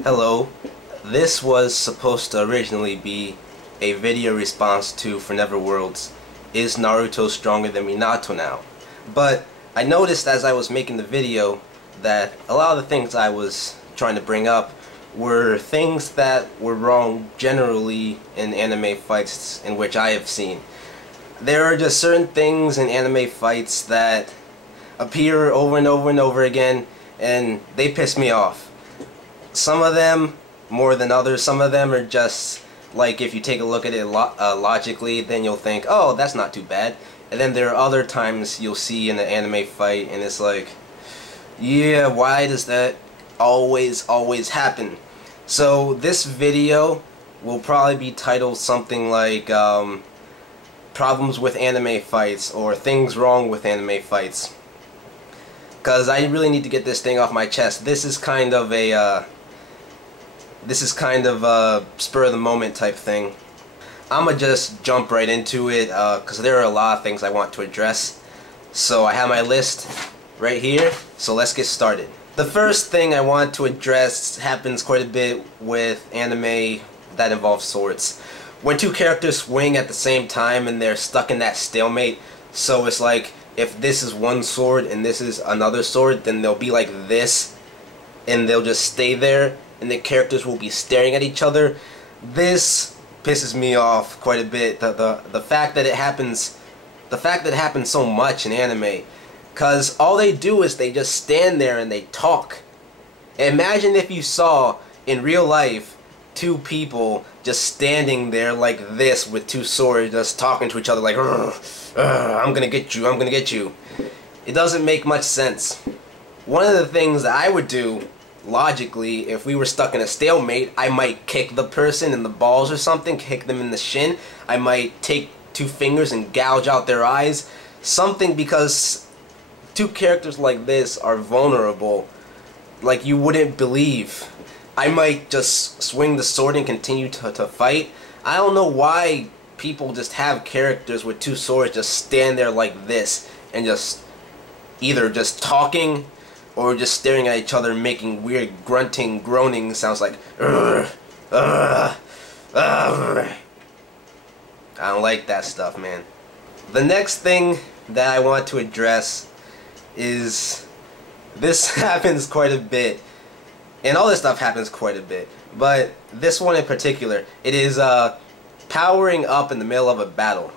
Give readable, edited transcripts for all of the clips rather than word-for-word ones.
Hello, this was supposed to originally be a video response to For Never Worlds, Is Naruto Stronger Than Minato Now? But I noticed as I was making the video that a lot of the things I was trying to bring up were things that were wrong generally in anime fights in which I have seen. There are just certain things in anime fights that appear over and over and over again, and they piss me off. Some of them more than others. Some of them are just like, if you take a look at it logically, then you'll think, oh, that's not too bad. And then there are other times you'll see in an anime fight and it's like, yeah, why does that always happen? So this video will probably be titled something like problems with anime fights, or things wrong with anime fights, because I really need to get this thing off my chest. This is kind of a spur of the moment type thing. I'ma just jump right into it because there are a lot of things I want to address. So I have my list right here, so let's get started. The first thing I want to address happens quite a bit with anime that involves swords. When two characters swing at the same time and they're stuck in that stalemate, so it's like if this is one sword and this is another sword, then they'll be like this and they'll just stay there and the characters will be staring at each other. This pisses me off quite a bit. The fact that it happens so much in anime, cause all they do is they just stand there and they talk. Imagine if you saw in real life two people just standing there like this with two swords just talking to each other like, I'm gonna get you, I'm gonna get you. It doesn't make much sense. One of the things that I would do logically, if we were stuck in a stalemate, I might kick the person in the balls or something, kick them in the shin. I might take two fingers and gouge out their eyes, something, because two characters like this are vulnerable like you wouldn't believe. I might just swing the sword and continue to fight. I don't know why people just have characters with two swords just stand there like this and just either just talking or just staring at each other, making weird grunting, groaning sounds like I don't like that stuff, man. The next thing that I want to address is, this happens quite a bit, and all this stuff happens quite a bit, but this one in particular, it is powering up in the middle of a battle.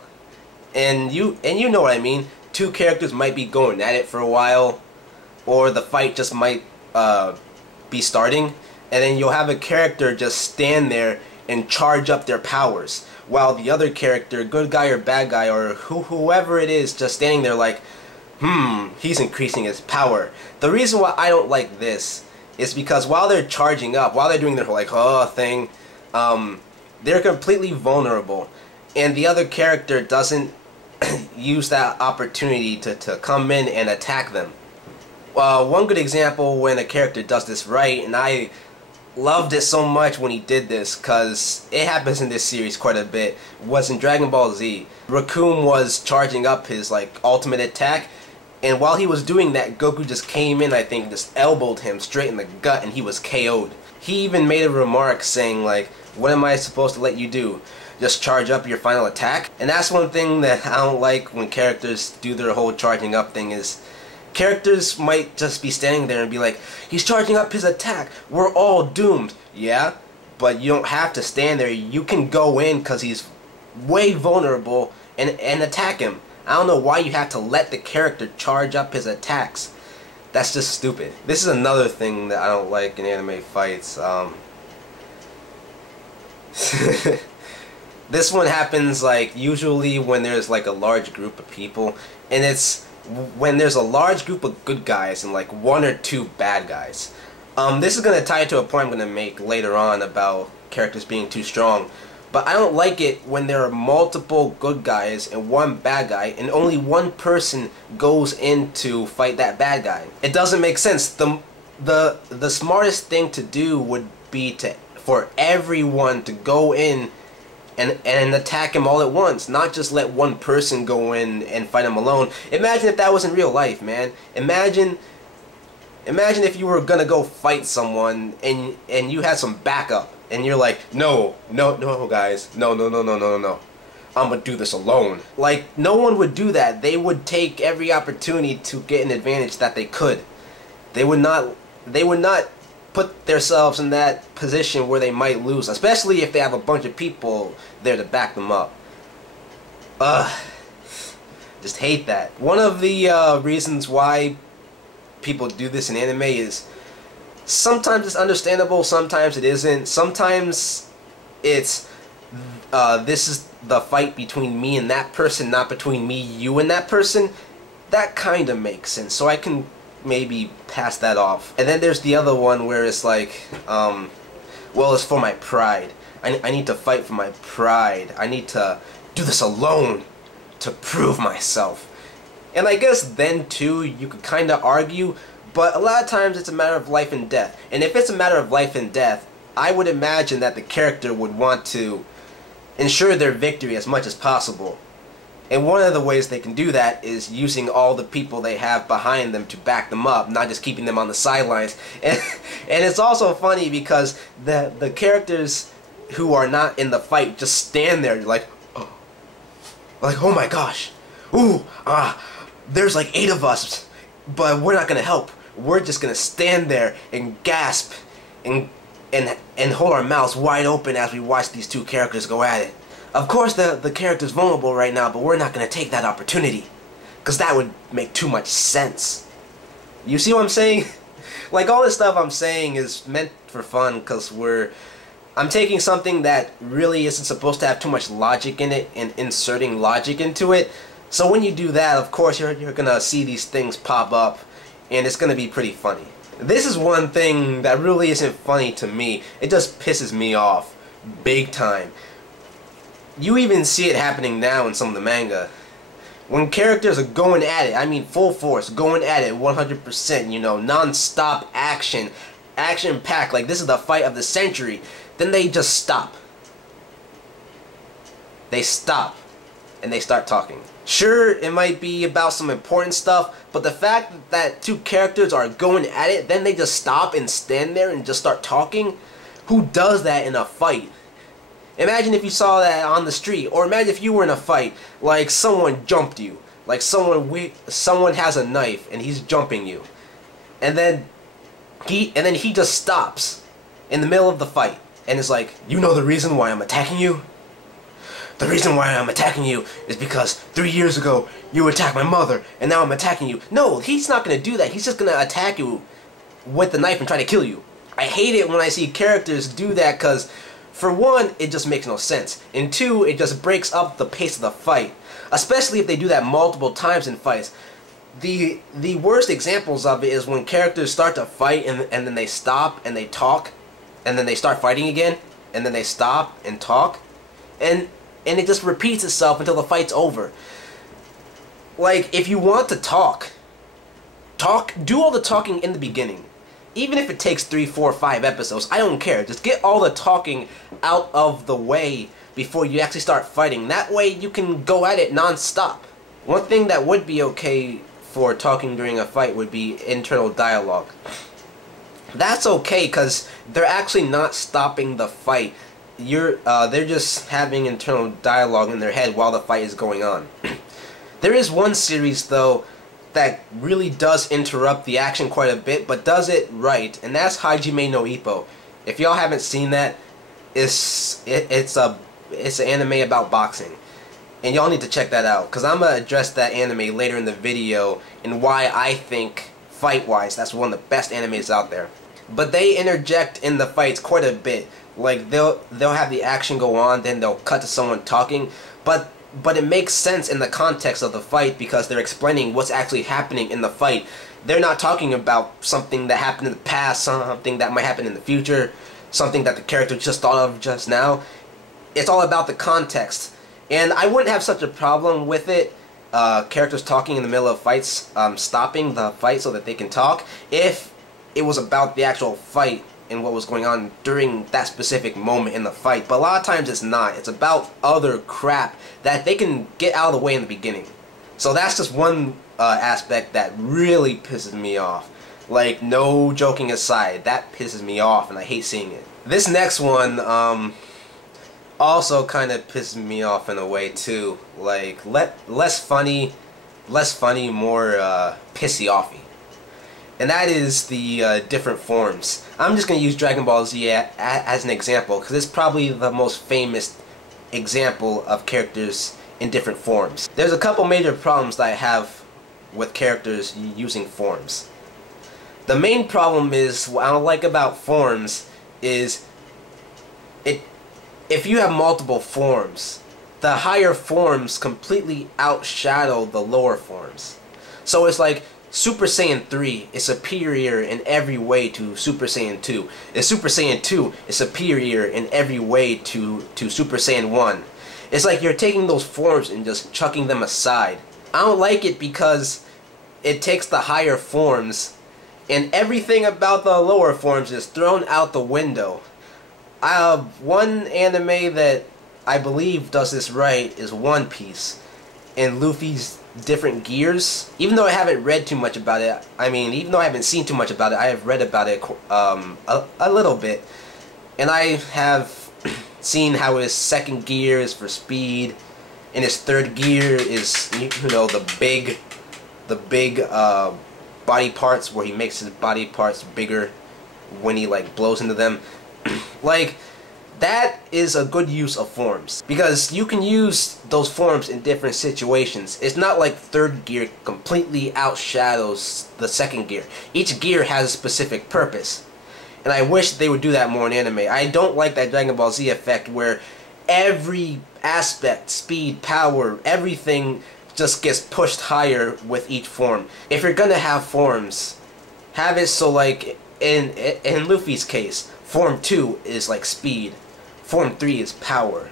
And you know what I mean. Two characters might be going at it for a while, or the fight just might be starting, and then you'll have a character just stand there and charge up their powers, while the other character, good guy or bad guy, or whoever it is, just standing there like, he's increasing his power. The reason why I don't like this is because while they're charging up, while they're doing their whole like thing, they're completely vulnerable, and the other character doesn't use that opportunity to come in and attack them. One good example when a character does this right, and I loved it so much when he did this because it happens in this series quite a bit, was in Dragon Ball Z. Recoome was charging up his like ultimate attack, and while he was doing that, Goku just came in, I think, just elbowed him straight in the gut, and he was KO'd. He even made a remark saying like, what am I supposed to let you do? Just charge up your final attack? And that's one thing that I don't like when characters do their whole charging up thing, is characters might just be standing there and be like, he's charging up his attack, we're all doomed. Yeah, but you don't have to stand there. You can go in because he's way vulnerable and attack him. I don't know why you have to let the character charge up his attacks. That's just stupid. This is another thing that I don't like in anime fights. This one happens like usually when there's like a large group of people, and it's when there's a large group of good guys and like one or two bad guys. This is going to tie into a point I'm going to make later on about characters being too strong. But I don't like it when there are multiple good guys and one bad guy, and only one person goes in to fight that bad guy. It doesn't make sense. The smartest thing to do would be for everyone to go in and attack him all at once, not just let one person go in and fight him alone. Imagine if that was in real life, man. Imagine Imagine if you were gonna go fight someone and you had some backup and you're like, no, no, no, guys, no, no, no, no, no, no, no. I'm gonna do this alone. Like, no one would do that. They would take every opportunity to get an advantage that they could. They would not put themselves in that position where they might lose, especially if they have a bunch of people there to back them up. Just hate that. One of the reasons why people do this in anime is sometimes it's understandable, sometimes it isn't. Sometimes it's this is the fight between me and that person, not between me, you, and that person. That kind of makes sense, so I can maybe pass that off. And then there's the other one where it's like, well, it's for my pride. I need to fight for my pride. I need to do this alone to prove myself. And I guess then too you could kind of argue, but a lot of times it's a matter of life and death. And if it's a matter of life and death, I would imagine that the character would want to ensure their victory as much as possible. And one of the ways they can do that is using all the people they have behind them to back them up, not just keeping them on the sidelines. And it's also funny because the characters who are not in the fight just stand there like, oh my gosh, there's like 8 of us, but we're not gonna help. We're just gonna stand there and gasp and hold our mouths wide open as we watch these two characters go at it. Of course the character's vulnerable right now, but we're not gonna take that opportunity, because that would make too much sense. You see what I'm saying? Like, all this stuff I'm saying is meant for fun, because I'm taking something that really isn't supposed to have too much logic in it and inserting logic into it. So when you do that, of course you're gonna see these things pop up, and it's gonna be pretty funny. This is one thing that really isn't funny to me. It just pisses me off big time. You even see it happening now in some of the manga. When characters are going at it, I mean full force, going at it 100%, you know, non-stop action, action-packed, like this is the fight of the century, then they just stop. They stop, and they start talking. Sure, it might be about some important stuff, but the fact that two characters are going at it, then they just stop and stand there and just start talking? Who does that in a fight? Imagine if you saw that on the street, or imagine if you were in a fight, like someone jumped you, like someone has a knife and he's jumping you, and then he just stops in the middle of the fight and is like, you know the reason why I'm attacking you? The reason why I'm attacking you is because 3 years ago you attacked my mother and now I'm attacking you. No, he's not gonna do that. He's just gonna attack you with the knife and try to kill you. I hate it when I see characters do that, because for one, it just makes no sense, and two, it just breaks up the pace of the fight, especially if they do that multiple times in fights. The worst examples of it is when characters start to fight and then they stop and they talk, and then they start fighting again, and then they stop and talk, and it just repeats itself until the fight's over. Like, if you want to talk, do all the talking in the beginning. Even if it takes 3, 4, 5 episodes, I don't care. Just get all the talking out of the way before you actually start fighting. That way you can go at it non-stop. One thing that would be okay for talking during a fight would be internal dialogue. That's okay, because they're actually not stopping the fight. They're just having internal dialogue in their head while the fight is going on. There is one series, though, that really does interrupt the action quite a bit, but does it right, and that's Hajime no Ippo. If y'all haven't seen that, it's an anime about boxing, and y'all need to check that out, because I'm gonna address that anime later in the video and why I think fight-wise that's one of the best animes out there. But they interject in the fights quite a bit. Like, they'll have the action go on, then they'll cut to someone talking, but it makes sense in the context of the fight because they're explaining what's actually happening in the fight. They're not talking about something that happened in the past, something that might happen in the future, something that the character just thought of just now. It's all about the context. And I wouldn't have such a problem with it, characters talking in the middle of fights, stopping the fight so that they can talk, if it was about the actual fight and what was going on during that specific moment in the fight. But a lot of times it's not. It's about other crap that they can get out of the way in the beginning. So that's just one aspect that really pisses me off. Like, no joking aside, that pisses me off and I hate seeing it. This next one, also kind of pisses me off in a way too. Like, less funny, more pissy offy. And that is the different forms. I'm just going to use Dragon Ball Z as an example, because it's probably the most famous example of characters in different forms. There's a couple major problems that I have with characters using forms. The main problem is, what I don't like about forms is, if you have multiple forms, the higher forms completely outshadow the lower forms. So it's like Super Saiyan 3 is superior in every way to Super Saiyan 2. And Super Saiyan 2 is superior in every way to Super Saiyan 1. It's like you're taking those forms and just chucking them aside. I don't like it because it takes the higher forms and everything about the lower forms is thrown out the window. One anime that I believe does this right is One Piece. And Luffy's different gears. Even though I haven't read too much about it, even though I haven't seen too much about it, I have read about it a little bit. And I have seen how his second gear is for speed, and his third gear is, you know, the big body parts, where he makes his body parts bigger when he like blows into them. Like, that is a good use of forms, because you can use those forms in different situations. It's not like third gear completely outshadows the second gear. Each gear has a specific purpose, and I wish they would do that more in anime. I don't like that Dragon Ball Z effect where every aspect, speed, power, everything just gets pushed higher with each form. If you're gonna have forms, have it so, like in Luffy's case, Form 2 is like speed, Form 3 is power,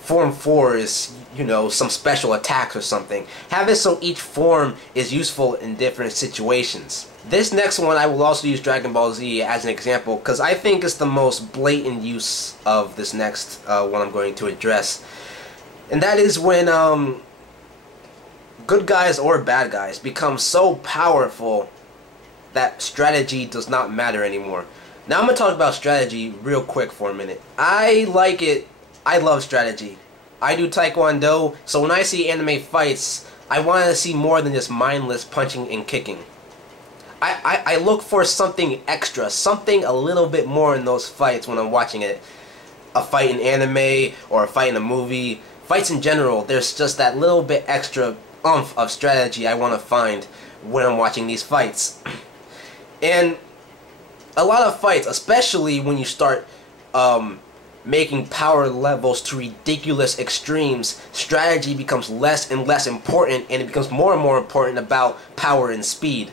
Form 4 is, you know, some special attacks or something. Have it so each form is useful in different situations. This next one, I will also use Dragon Ball Z as an example, because I think it's the most blatant use of this next one I'm going to address. And that is when good guys or bad guys become so powerful that strategy does not matter anymore. Now I'm going to talk about strategy real quick for a minute. I like it. I love strategy. I do Taekwondo, so when I see anime fights, I want to see more than just mindless punching and kicking. I look for something extra, something a little bit more in those fights when I'm watching it. A fight in anime or a fight in a movie. Fights in general, there's just that little bit extra oomph of strategy I want to find when I'm watching these fights. And a lot of fights, especially when you start making power levels to ridiculous extremes, strategy becomes less and less important, and it becomes more and more important about power and speed.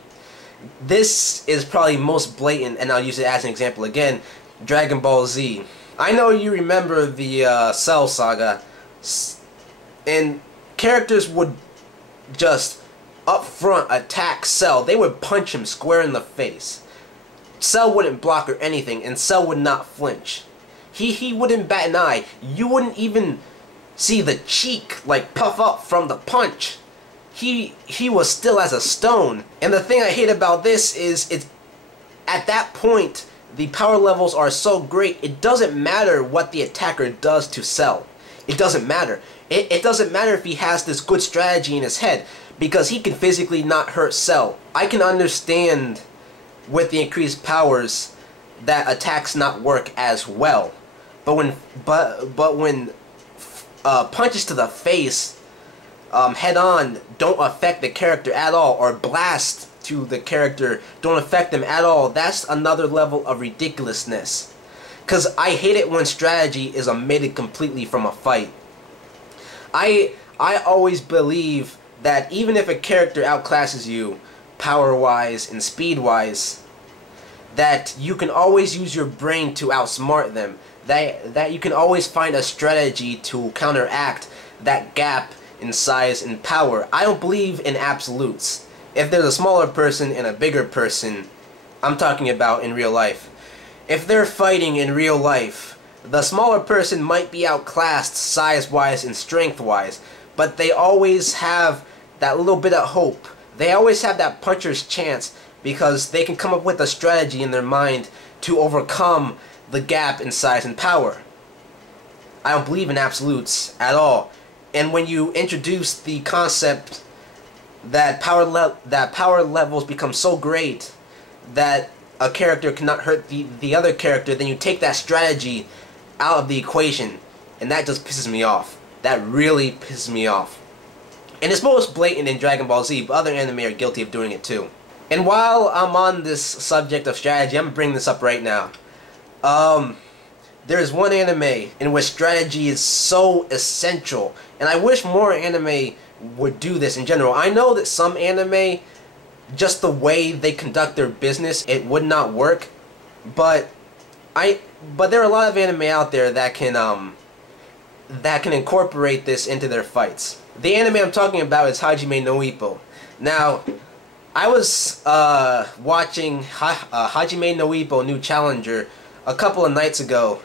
This is probably most blatant, and I'll use it as an example again, Dragon Ball Z. I know you remember the Cell Saga, and characters would just up front attack Cell. They would punch him square in the face. Cell wouldn't block or anything, and Cell would not flinch. He wouldn't bat an eye. You wouldn't even see the cheek like puff up from the punch. He was still as a stone. And the thing I hate about this is, it's at that point the power levels are so great, it doesn't matter what the attacker does to Cell. It doesn't matter. It doesn't matter if he has this good strategy in his head, because he can physically not hurt Cell. I can understand with the increased powers that attacks not work as well, but when punches to the face head on don't affect the character at all, or blast to the character don't affect them at all, that's another level of ridiculousness. Because I hate it when strategy is omitted completely from a fight. I always believe that even if a character outclasses you power-wise and speed-wise, that you can always use your brain to outsmart them. That you can always find a strategy to counteract that gap in size and power. I don't believe in absolutes. If there's a smaller person and a bigger person, I'm talking about in real life. If they're fighting in real life, the smaller person might be outclassed size-wise and strength-wise, but they always have that little bit of hope. They always have that puncher's chance because they can come up with a strategy in their mind to overcome the gap in size and power. I don't believe in absolutes at all. And when you introduce the concept that power levels become so great that a character cannot hurt the other character, then you take that strategy out of the equation, and that just pisses me off. That really pisses me off. And it's most blatant in Dragon Ball Z, but other anime are guilty of doing it too. And while I'm on this subject of strategy, I'm bringing this up right now. There's one anime in which strategy is so essential, and I wish more anime would do this in general. I know that some anime, just the way they conduct their business, it would not work, but there are a lot of anime out there that can incorporate this into their fights. The anime I'm talking about is Hajime no Ippo. Now, I was watching Hajime no Ippo New Challenger a couple of nights ago,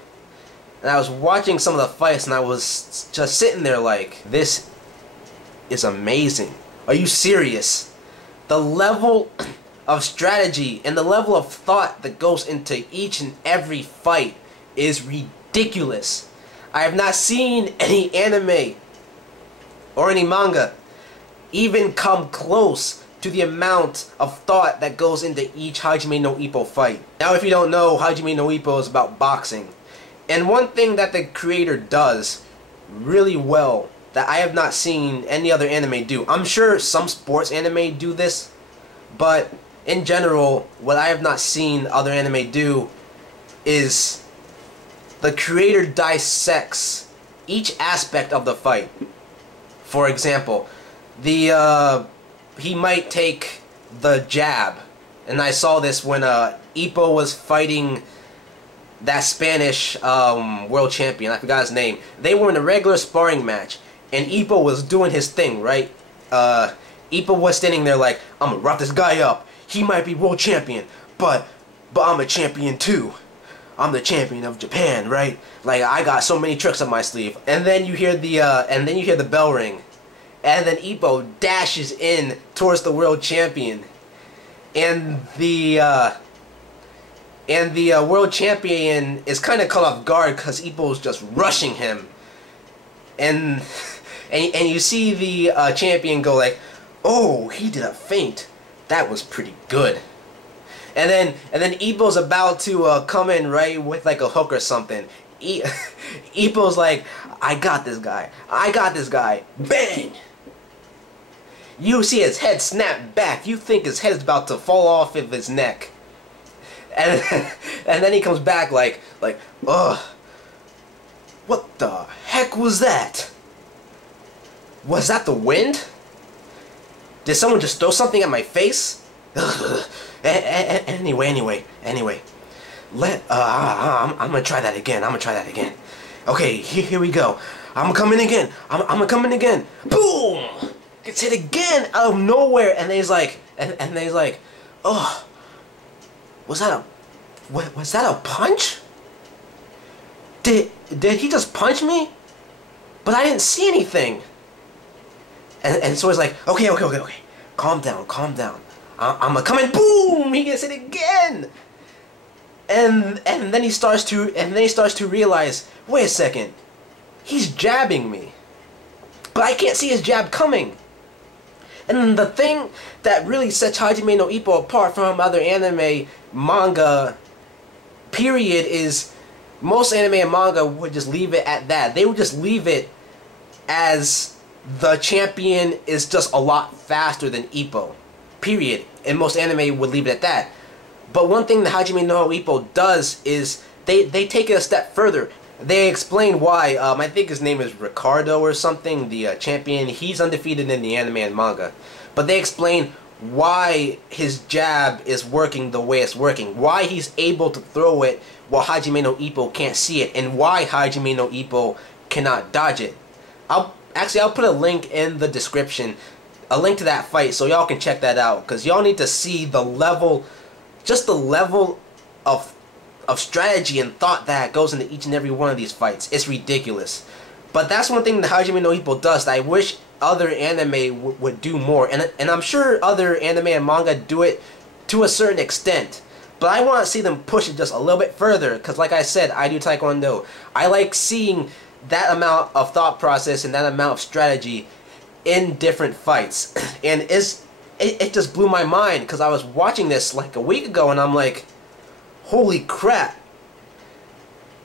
and I was watching some of the fights, and I was just sitting there like, this is amazing. Are you serious? The level of strategy and the level of thought that goes into each and every fight is ridiculous. I have not seen any anime or any manga even come close to the amount of thought that goes into each Hajime no Ippo fight. Now, if you don't know, Hajime no Ippo is about boxing. And one thing that the creator does really well that I have not seen any other anime do. I'm sure some sports anime do this, but in general, what I have not seen other anime do is the creator dissects each aspect of the fight. For example, he might take the jab, and I saw this when Ippo was fighting that Spanish world champion. I forgot his name. They were in a regular sparring match, and Ippo was doing his thing, right? Ippo was standing there like, I'm gonna rough this guy up. He might be world champion, but I'm a champion too. I'm the champion of Japan, right? Like, I got so many tricks up my sleeve. And then you hear the bell ring, and then Ippo dashes in towards the world champion, and the world champion is kind of caught off guard because Ippo's just rushing him, and you see the champion go like, oh, he did a feint. That was pretty good. And then Ippo's about to come in, right, with like a hook or something. Ippo's like, I got this guy. I got this guy. Bang! You see his head snap back. You think his head is about to fall off of his neck. And then he comes back like, ugh. What the heck was that? Was that the wind? Did someone just throw something at my face? Anyway. I'm gonna try that again. Okay, here we go. I'm coming again. I'm coming again. Boom! Gets hit again out of nowhere, and then he's like, oh, was that a punch? Did he just punch me? But I didn't see anything. And so he's like, okay, calm down. I'm a coming. Boom! He gets it again. And then he starts to realize, wait a second, he's jabbing me, but I can't see his jab coming. And the thing that really sets Hajime no Ippo apart from other anime, manga, period, is most anime and manga would just leave it at that. They would just leave it as the champion is just a lot faster than Ippo, period. And most anime would leave it at that. But one thing that Hajime no Ippo does is they take it a step further. They explain why, I think his name is Ricardo or something, the champion. He's undefeated in the anime and manga. But they explain why his jab is working the way it's working. Why he's able to throw it while Hajime no Ippo can't see it. And why Hajime no Ippo cannot dodge it. I'll put a link in the description. A link to that fight so y'all can check that out. Because y'all need to see the level, just the level of strategy and thought that goes into each and every one of these fights. It's ridiculous. But that's one thing that Hajime no Ippo does that I wish other anime would do more. And I'm sure other anime and manga do it to a certain extent. But I want to see them push it just a little bit further, because like I said, I do Taekwondo. I like seeing that amount of thought process and that amount of strategy in different fights. And it just blew my mind, because I was watching this like a week ago and I'm like, holy crap.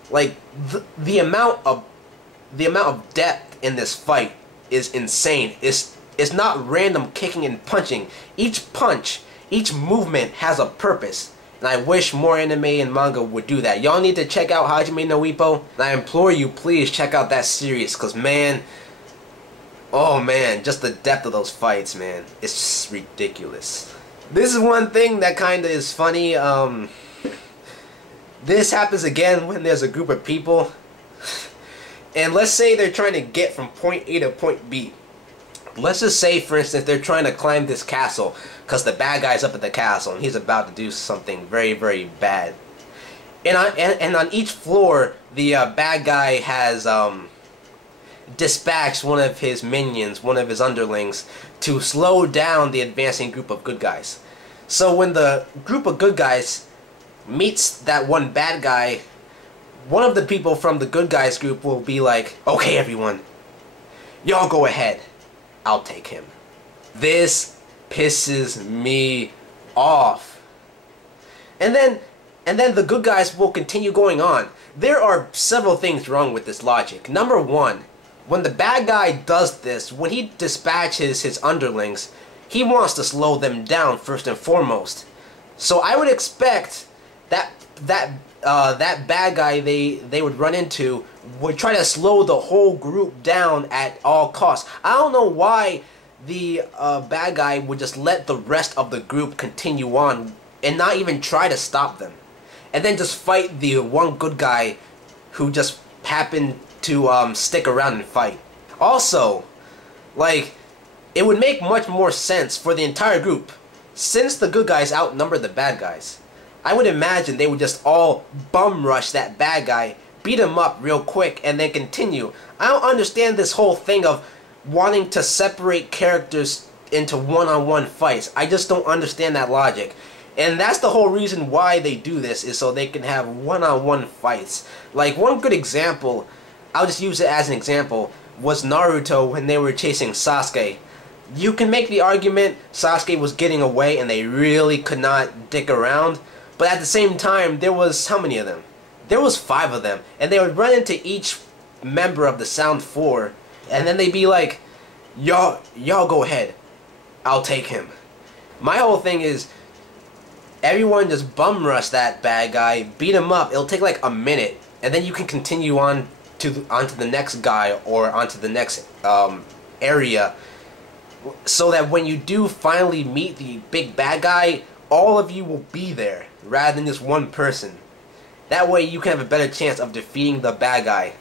Like the amount of depth in this fight is insane. It's not random kicking and punching. Each punch, each movement has a purpose. And I wish more anime and manga would do that. Y'all need to check out Hajime no Ippo. And I implore you, please check out that series. Because, man, oh, man, just the depth of those fights, man. It's just ridiculous. This is one thing that kind of is funny. This happens again when there's a group of people. And let's say they're trying to get from point A to point B. Let's just say, for instance, they're trying to climb this castle because the bad guy's up at the castle and he's about to do something very, very bad. And on each floor, the bad guy has dispatched one of his minions, one of his underlings, to slow down the advancing group of good guys. So when the group of good guys meets that one bad guy, one of the people from the good guys group will be like, okay everyone, y'all go ahead. I'll take him. This pisses me off. And then the good guys will continue going on. There are several things wrong with this logic. Number one, when the bad guy does this, when he dispatches his underlings, he wants to slow them down first and foremost. So I would expect that bad guy they would run into would try to slow the whole group down at all costs. I don't know why the bad guy would just let the rest of the group continue on and not even try to stop them, and then just fight the one good guy who just happened to stick around and fight. Also, like, it would make much more sense for the entire group, since the good guys outnumber the bad guys. I would imagine they would just all bum rush that bad guy, beat him up real quick, and then continue. I don't understand this whole thing of wanting to separate characters into one-on-one fights. I just don't understand that logic. And that's the whole reason why they do this, is so they can have one-on-one fights. Like, one good example, I'll just use it as an example, was Naruto when they were chasing Sasuke. You can make the argument Sasuke was getting away and they really could not dick around. But at the same time, there was, how many of them? There was 5 of them. And they would run into each member of the Sound 4. And then they'd be like, y'all go ahead. I'll take him. My whole thing is, everyone just bum rush that bad guy, beat him up. It'll take like a minute. And then you can continue on onto the next guy or onto the next area. So that when you do finally meet the big bad guy, all of you will be there, rather than just one person. That way you can have a better chance of defeating the bad guy.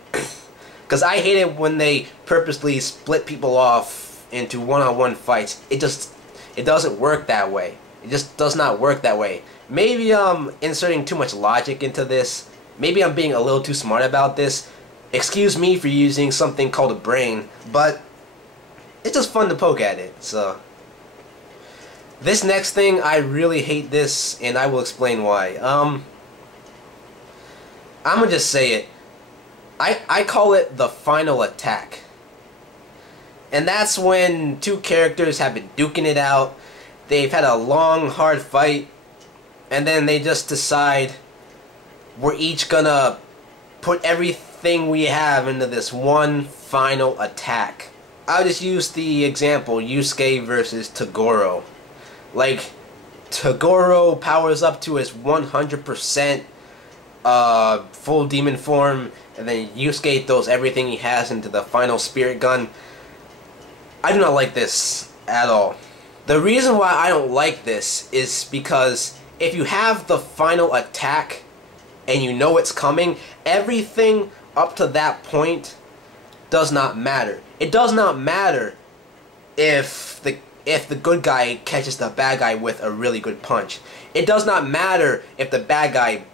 Because I hate it when they purposely split people off into one-on-one fights. It doesn't work that way. It just does not work that way. Maybe I'm inserting too much logic into this. Maybe I'm being a little too smart about this. Excuse me for using something called a brain, but it's just fun to poke at it, so. This next thing, I really hate this, and I will explain why. I'm gonna just say it. I call it the final attack. And that's when two characters have been duking it out, they've had a long, hard fight, and then they just decide, we're each gonna put everything we have into this one final attack. I'll just use the example, Yusuke versus Toguro. Like, Toguro powers up to his 100% full demon form, and then Yusuke throws everything he has into the final spirit gun. I do not like this at all. The reason why I don't like this is because if you have the final attack and you know it's coming, everything up to that point does not matter. It does not matter if the good guy catches the bad guy with a really good punch. It does not matter if the bad guy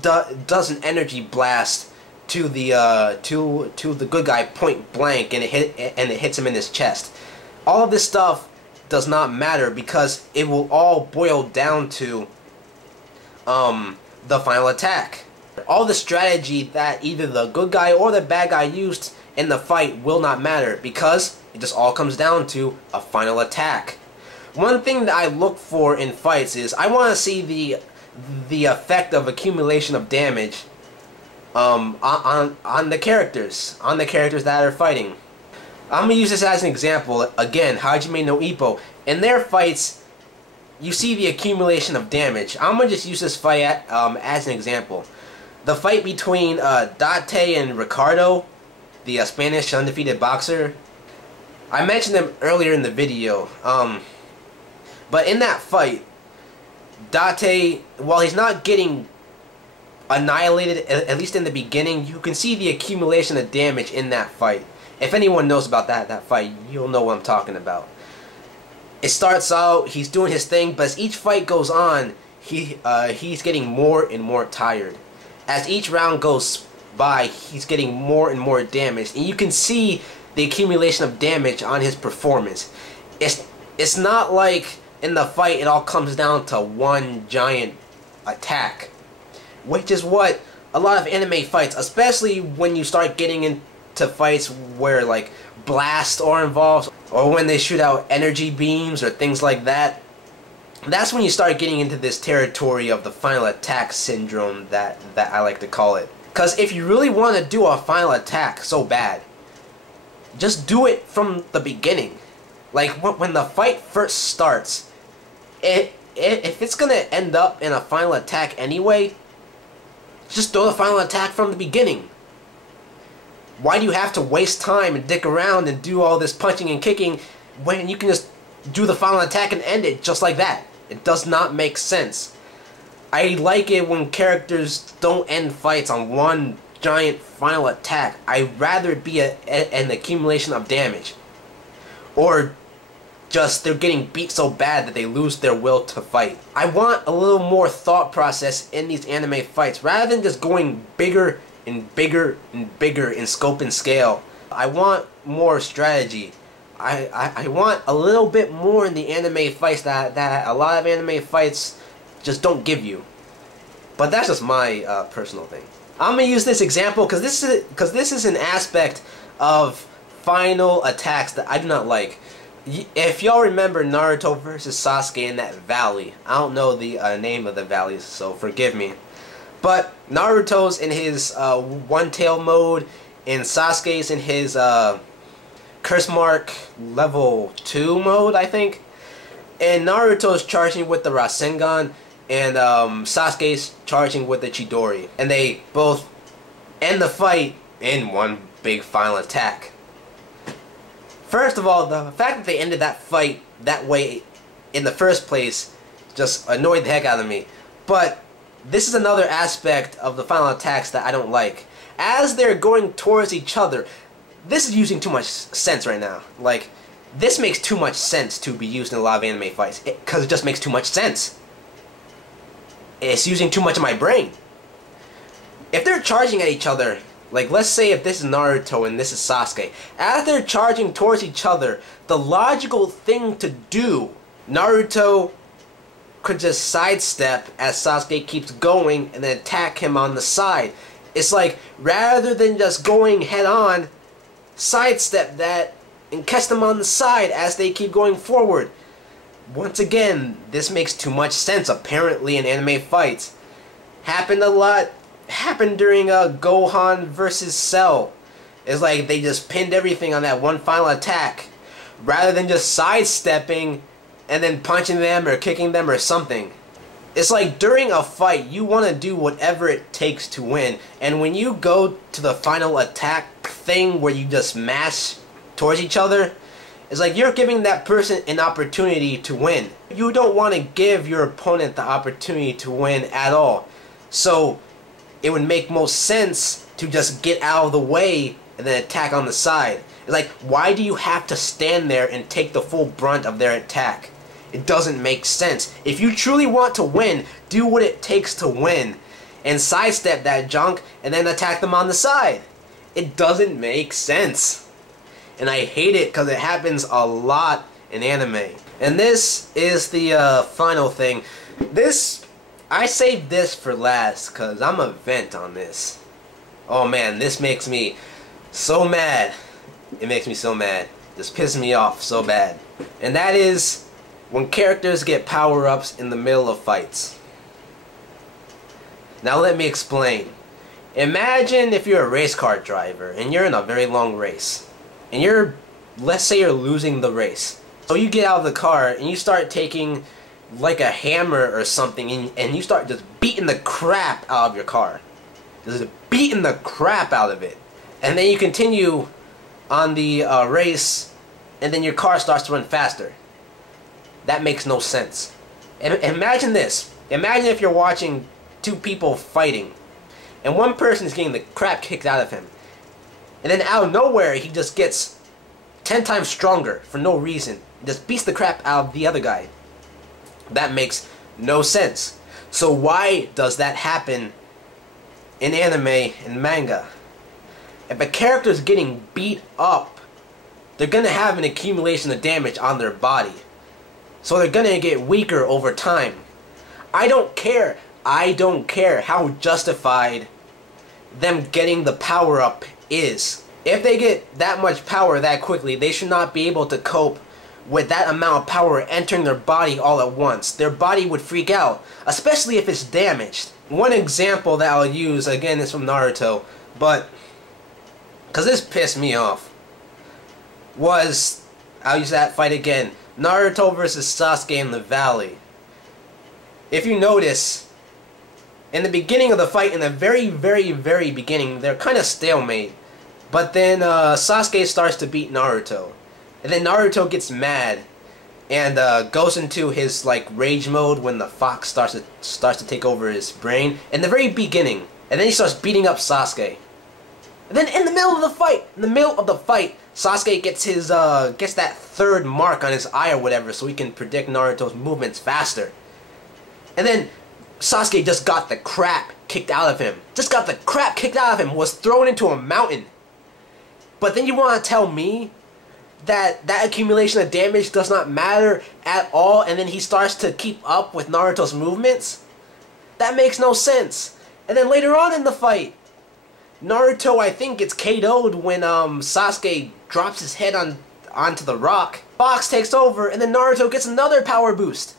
does an energy blast to the good guy point blank and it hits him in his chest. All of this stuff does not matter because it will all boil down to the final attack. All the strategy that either the good guy or the bad guy used in the fight will not matter because it just all comes down to a final attack. One thing that I look for in fights is I want to see the effect of accumulation of damage on the characters that are fighting. I'm gonna use this as an example. Again, Hajime no Ippo. In their fights, you see the accumulation of damage. I'm gonna just use this fight as an example. The fight between Date and Ricardo, the Spanish undefeated boxer. I mentioned them earlier in the video. But in that fight, Date, while he's not getting annihilated, at least in the beginning, you can see the accumulation of damage in that fight. If anyone knows about that fight, you'll know what I'm talking about. It starts out, he's doing his thing, but as each fight goes on, he's getting more and more tired. As each round goes by, he's getting more and more damaged, and you can see the accumulation of damage on his performance. It's not like in the fight it all comes down to one giant attack, which is what a lot of anime fights, especially when you start getting into fights where like blasts are involved, or when they shoot out energy beams or things like that. That's when you start getting into this territory of the final attack syndrome that I like to call it. Because if you really want to do a final attack so bad, just do it from the beginning. Like when the fight first starts, if it's going to end up in a final attack anyway, just throw the final attack from the beginning. Why do you have to waste time and dick around and do all this punching and kicking when you can just do the final attack and end it just like that? It does not make sense. I like it when characters don't end fights on one giant final attack. I'd rather it be an accumulation of damage. Or just they're getting beat so bad that they lose their will to fight. I want a little more thought process in these anime fights rather than just going bigger and bigger and bigger in scope and scale. I want more strategy. I want a little bit more in the anime fights that a lot of anime fights just don't give you. But that's just my personal thing. I'm gonna use this example because this is an aspect of final attacks that I do not like. If y'all remember Naruto versus Sasuke in that valley, I don't know the name of the valleys, so forgive me. But Naruto's in his one-tail mode, and Sasuke's in his Curse Mark level 2 mode, I think. And Naruto's charging with the Rasengan, and Sasuke's charging with the Chidori. And they both end the fight in one big final attack. First of all, the fact that they ended that fight that way in the first place just annoyed the heck out of me. But this is another aspect of the final attacks that I don't like. As they're going towards each other, this is using too much sense right now. Like, this makes too much sense to be used in a lot of anime fights. Because it just makes too much sense. It's using too much of my brain. If they're charging at each other, like let's say if this is Naruto and this is Sasuke, as they're charging towards each other, the logical thing to do, Naruto could just sidestep as Sasuke keeps going and then attack him on the side. It's like, rather than just going head on, sidestep that and catch them on the side as they keep going forward. Once again, this makes too much sense apparently in anime fights. Happened a lot. Happened during Gohan versus Cell. It's like they just pinned everything on that one final attack rather than just sidestepping and then punching them or kicking them or something. It's like during a fight you want to do whatever it takes to win, and when you go to the final attack thing where you just mash towards each other, it's like you're giving that person an opportunity to win. You don't want to give your opponent the opportunity to win at all. So it would make most sense to just get out of the way and then attack on the side. It's like, why do you have to stand there and take the full brunt of their attack? It doesn't make sense. If you truly want to win, do what it takes to win and sidestep that junk and then attack them on the side. It doesn't make sense. And I hate it because it happens a lot in anime. And this is the final thing. I saved this for last because I'm a vent on this. Oh man, this makes me so mad. It makes me so mad. This pisses me off so bad. And that is when characters get power-ups in the middle of fights. Now let me explain. Imagine if you're a race car driver and you're in a very long race. And let's say you're losing the race. So you get out of the car and you start taking like a hammer or something and you start just beating the crap out of your car. Just beating the crap out of it. And then you continue on the race and then your car starts to run faster. That makes no sense. Imagine this. Imagine if you're watching two people fighting and one person is getting the crap kicked out of him. And then out of nowhere he just gets 10 times stronger for no reason. Just beats the crap out of the other guy. That makes no sense. So why does that happen in anime and manga? If a character is getting beat up, they're going to have an accumulation of damage on their body. So they're going to get weaker over time. I don't care how justified them getting the power up is. If they get that much power that quickly, they should not be able to cope with that amount of power entering their body all at once. Their body would freak out, especially if it's damaged. One example that I'll use, again, is from Naruto, but because this pissed me off, was, I'll use that fight again, Naruto versus Sasuke in the valley. If you notice, in the beginning of the fight, in the very, very, very beginning, they're kind of stalemate. But then Sasuke starts to beat Naruto. And then Naruto gets mad and goes into his like rage mode when the fox starts to take over his brain in the very beginning. And then he starts beating up Sasuke. And then in the middle of the fight, Sasuke gets his gets that third mark on his eye or whatever, so he can predict Naruto's movements faster. And then Sasuke just got the crap kicked out of him. Was thrown into a mountain. But then you want to tell me that accumulation of damage does not matter at all, and then he starts to keep up with Naruto's movements? That makes no sense. And then later on in the fight, Naruto, I think, gets KO'd when Sasuke drops his head onto the rock. Fox takes over, and then Naruto gets another power boost.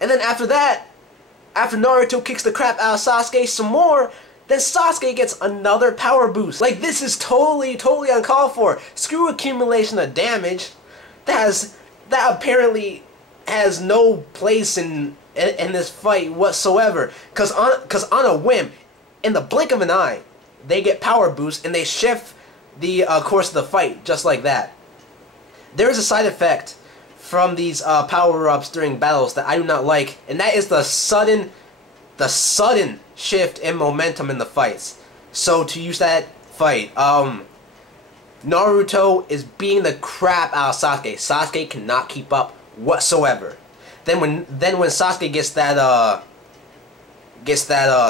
And then after that, after Naruto kicks the crap out of Sasuke some more, then Sasuke gets another power boost. Like, this is totally uncalled for. Screw accumulation of damage. That apparently has no place in this fight whatsoever. Cause on a whim, in the blink of an eye, they get power boost and they shift the course of the fight just like that. There is a side effect from these power-ups during battles that I do not like, and that is the sudden shift in momentum in the fights. So to use that fight, Naruto is beating the crap out of Sasuke. Sasuke cannot keep up whatsoever. Then when Sasuke gets that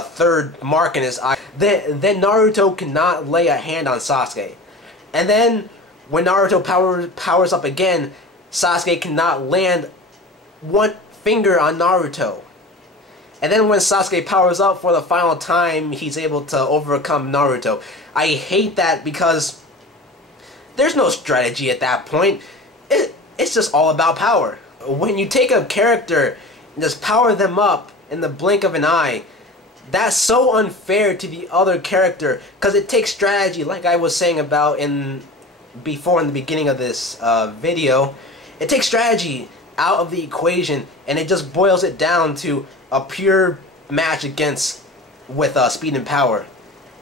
third mark in his eye, then Naruto cannot lay a hand on Sasuke. And then when Naruto powers up again, Sasuke cannot land one finger on Naruto. And then when Sasuke powers up for the final time, he's able to overcome Naruto. I hate that because there's no strategy at that point. It's just all about power. When you take a character and just power them up in the blink of an eye, that's so unfair to the other character because it takes strategy, like I was saying about before in the beginning of this video. It takes strategy out of the equation and it just boils it down to a pure match with speed and power.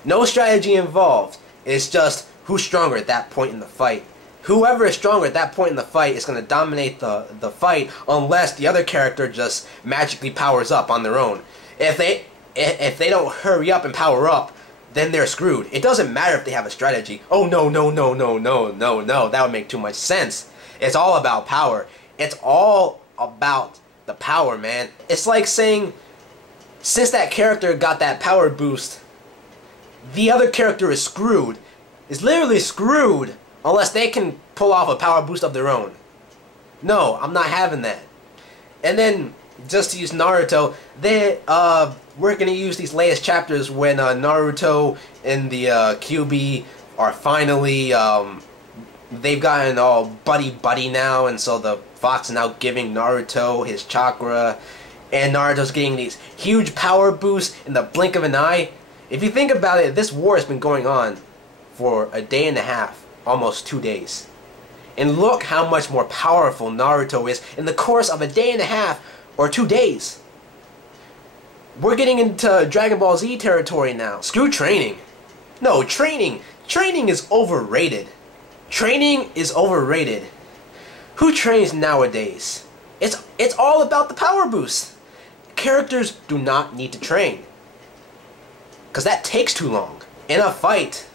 No strategy involved. It's just who's stronger at that point in the fight. Whoever is stronger at that point in the fight is going to dominate the fight unless the other character just magically powers up on their own. If they don't hurry up and power up, then they're screwed. It doesn't matter if they have a strategy. Oh no, that would make too much sense. It's all about power. It's all about the power, man. It's like saying, since that character got that power boost, the other character is screwed. Is literally screwed unless they can pull off a power boost of their own. No, I'm not having that. And then, just to use Naruto, we're gonna use these latest chapters when Naruto and the QB are finally, they've gotten all buddy-buddy now, and so the Fox is now giving Naruto his chakra, and Naruto's getting these huge power boosts in the blink of an eye. If you think about it, this war has been going on for a day and a half, almost 2 days. And look how much more powerful Naruto is in the course of a day and a half or 2 days. We're getting into Dragon Ball Z territory now. Screw training. No, training. Training is overrated. Training is overrated. Who trains nowadays? It's all about the power boost. Characters do not need to train, because that takes too long. In a fight,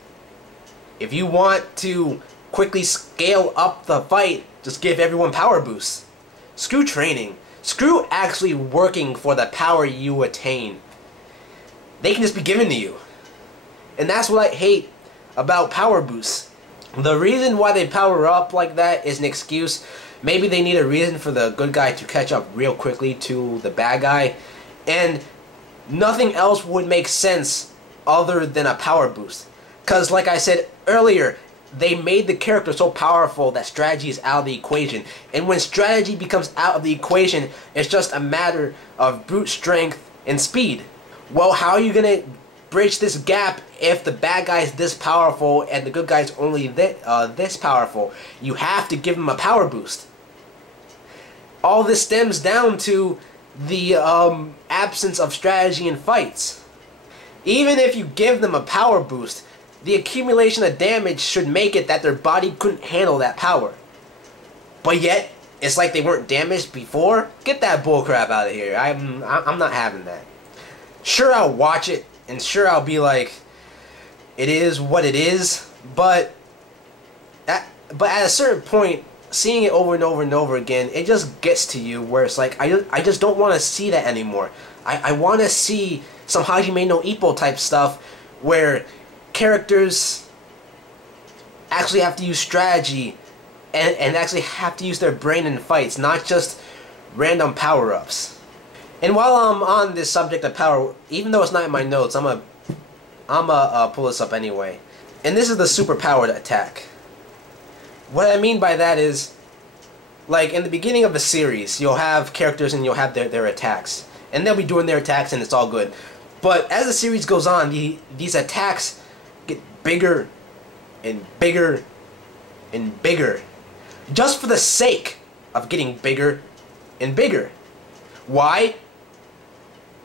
if you want to quickly scale up the fight, just give everyone power boosts. Screw training. Screw actually working for the power you attain. They can just be given to you. And that's what I hate about power boosts. The reason why they power up like that is an excuse. Maybe they need a reason for the good guy to catch up real quickly to the bad guy. And nothing else would make sense other than a power boost. Because like I said earlier, they made the character so powerful that strategy is out of the equation. And when strategy becomes out of the equation, it's just a matter of brute strength and speed. Well, how are you going to bridge this gap if the bad guy is this powerful and the good guy is only this powerful? You have to give him a power boost. All this stems down to the absence of strategy in fights. Even if you give them a power boost, the accumulation of damage should make it that their body couldn't handle that power. But yet, it's like they weren't damaged before? Get that bullcrap out of here. I'm not having that. Sure, I'll watch it, and sure, I'll be like, it is what it is, but at a certain point, seeing it over and over and over again, it just gets to you where it's like, I just don't want to see that anymore. I want to see some Hajime no Ippo type stuff where characters actually have to use strategy and actually have to use their brain in fights, not just random power-ups. And while I'm on this subject of power, even though it's not in my notes, I'm gonna pull this up anyway. And this is the superpowered attack. What I mean by that is, like in the beginning of a series, you'll have characters and you'll have their attacks. And they'll be doing their attacks and it's all good. But as the series goes on, these attacks get bigger and bigger and bigger, just for the sake of getting bigger and bigger. Why?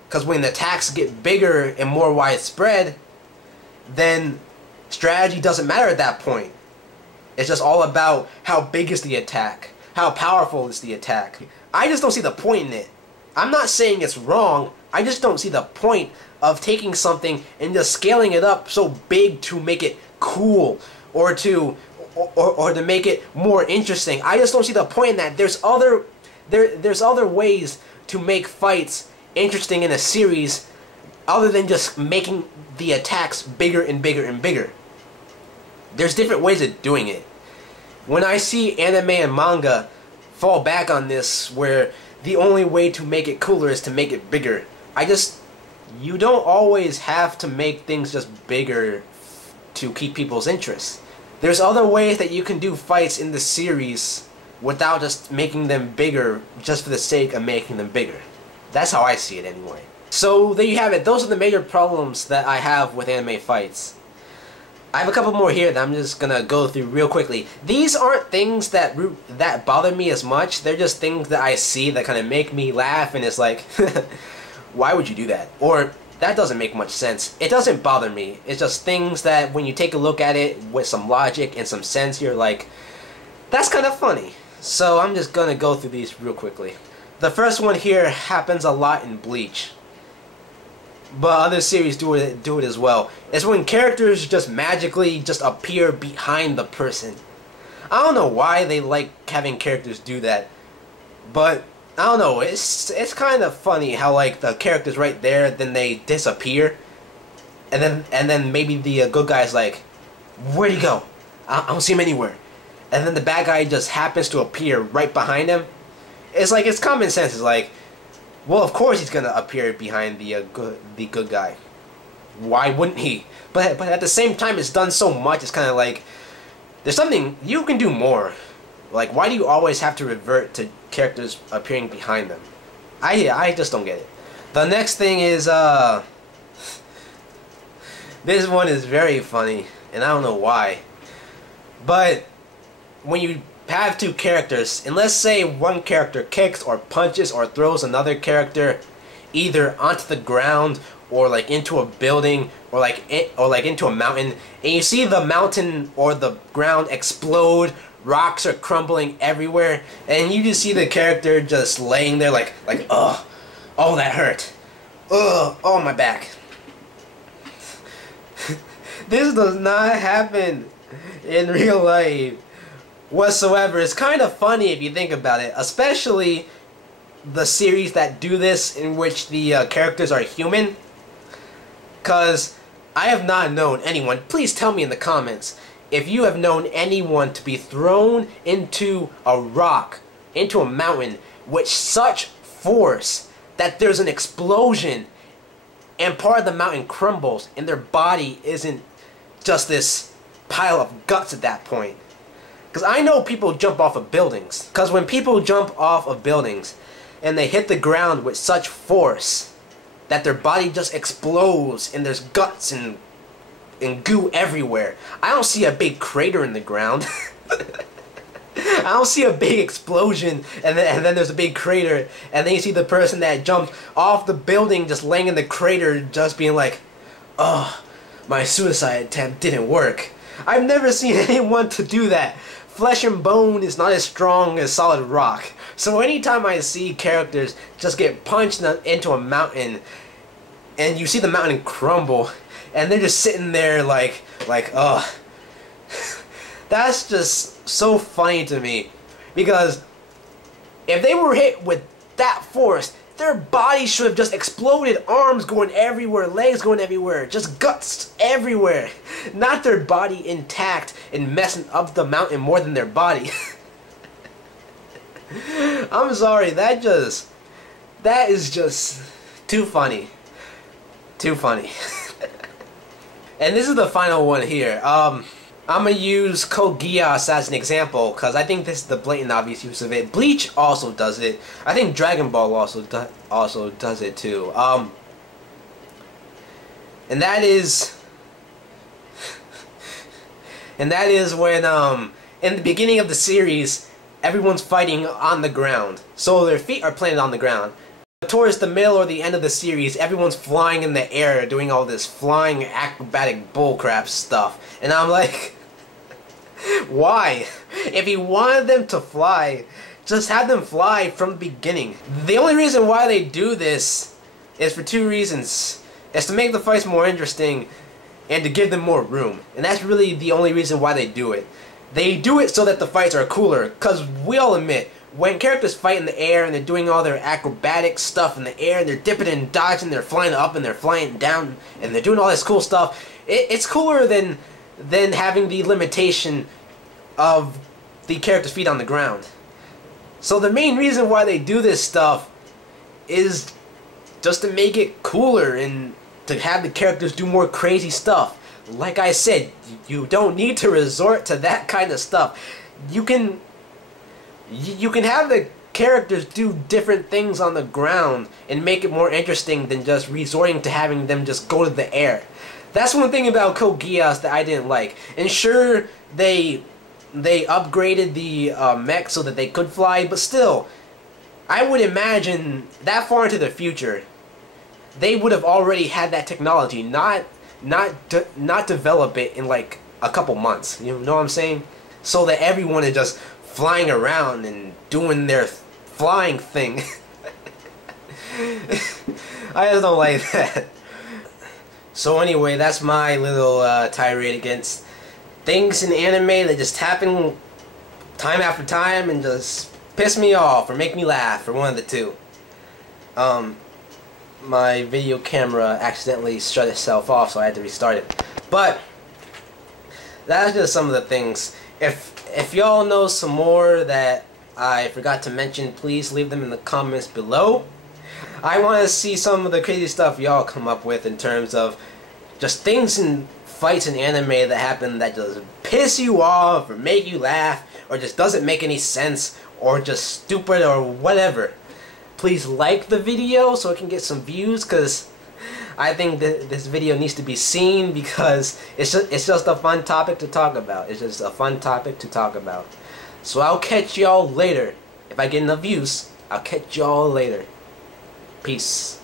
Because when the attacks get bigger and more widespread, then strategy doesn't matter at that point. It's just all about how big is the attack, how powerful is the attack. I just don't see the point in it. I'm not saying it's wrong, I just don't see the point of taking something and just scaling it up so big to make it cool or to make it more interesting. I just don't see the point in that. There's other ways to make fights interesting in a series other than just making the attacks bigger and bigger and bigger. There's different ways of doing it. When I see anime and manga fall back on this, where the only way to make it cooler is to make it bigger, you don't always have to make things just bigger to keep people's interest. There's other ways that you can do fights in the series without just making them bigger just for the sake of making them bigger. That's how I see it anyway. So there you have it. Those are the major problems that I have with anime fights. I have a couple more here that I'm just gonna go through real quickly. These aren't things that bother me as much. They're just things that I see that kind of make me laugh, and it's like, why would you do that? Or, that doesn't make much sense. It doesn't bother me. It's just things that when you take a look at it with some logic and some sense, you're like, that's kind of funny. So I'm just gonna go through these real quickly. The first one here happens a lot in Bleach, but other series do it as well. It's when characters just magically just appear behind the person. I don't know why they like having characters do that, but I don't know. It's kind of funny how like the character's right there, then they disappear, and then maybe the good guy's like, where'd he go? I don't see him anywhere. and then the bad guy just happens to appear right behind him, it's like, it's common sense. It's like, well, of course he's gonna appear behind the good guy. Why wouldn't he? But at the same time, it's done so much. It's kind of like, there's something you can do more. Like, why do you always have to revert to characters appearing behind them? I just don't get it. The next thing is this one is very funny, and I don't know why. But when you have two characters, and let's say one character kicks or punches or throws another character either onto the ground or like into a building or like into a mountain, and you see the mountain or the ground explode, rocks are crumbling everywhere, and you just see the character just laying there like ugh, oh that hurt, ugh, oh my back. This does not happen in real life whatsoever. It's kind of funny if you think about it, especially the series that do this in which the characters are human. Because I have not known anyone, please tell me in the comments if you have known anyone to be thrown into a rock, into a mountain with such force that there's an explosion and part of the mountain crumbles and their body isn't just this pile of guts at that point. Because I know people jump off of buildings. Because when people jump off of buildings and they hit the ground with such force that their body just explodes and there's guts and goo everywhere. I don't see a big crater in the ground. I don't see a big explosion and then there's a big crater, and then you see the person that jumped off the building just laying in the crater just being like, oh, my suicide attempt didn't work. I've never seen anyone to do that. Flesh and bone is not as strong as solid rock. So anytime I see characters just get punched into a mountain and you see the mountain crumble and they're just sitting there like ugh. That's just so funny to me, because if they were hit with that force, their bodies should have just exploded, arms going everywhere, legs going everywhere, just guts everywhere. Not their body intact and messing up the mountain more than their body. I'm sorry, that is just too funny. Too funny. And this is the final one here. I'm gonna use Code Geass as an example because I think this is the blatant obvious use of it. Bleach also does it. I think Dragon Ball also does it too. And that is when in the beginning of the series everyone's fighting on the ground, so their feet are planted on the ground. Towards the middle or the end of the series, everyone's flying in the air, doing all this flying acrobatic bullcrap stuff, and I'm like, why? If you wanted them to fly, just have them fly from the beginning. The only reason why they do this is for two reasons. It's to make the fights more interesting and to give them more room. And that's really the only reason why they do it. They do it so that the fights are cooler, because we all admit, when characters fight in the air and they're doing all their acrobatic stuff in the air, they're dipping and dodging, they're flying up and they're flying down, and they're doing all this cool stuff, it's cooler than having the limitation of the character's feet on the ground. So the main reason why they do this stuff is just to make it cooler and to have the characters do more crazy stuff. Like I said, you don't need to resort to that kind of stuff. You can have the characters do different things on the ground and make it more interesting than just resorting to having them just go to the air. That's one thing about Code Geass that I didn't like. And sure, they upgraded the mech so that they could fly, but still, I would imagine that far into the future, they would have already had that technology, not develop it in like a couple months. You know what I'm saying? So that everyone is just flying around and doing their flying thing. I just don't like that. So anyway, that's my little tirade against things in anime that just happen time after time and just piss me off or make me laugh, or one of the two. My video camera accidentally shut itself off, so I had to restart it. But that's just some of the things. If y'all know some more that I forgot to mention, please leave them in the comments below. I want to see some of the crazy stuff y'all come up with in terms of just things in fights in anime that happen that just piss you off or make you laugh or just doesn't make any sense or just stupid or whatever. Please like the video so it can get some views, because I think that this video needs to be seen, because it's just a fun topic to talk about. It's just a fun topic to talk about. So I'll catch y'all later. If I get enough views, I'll catch y'all later. Peace.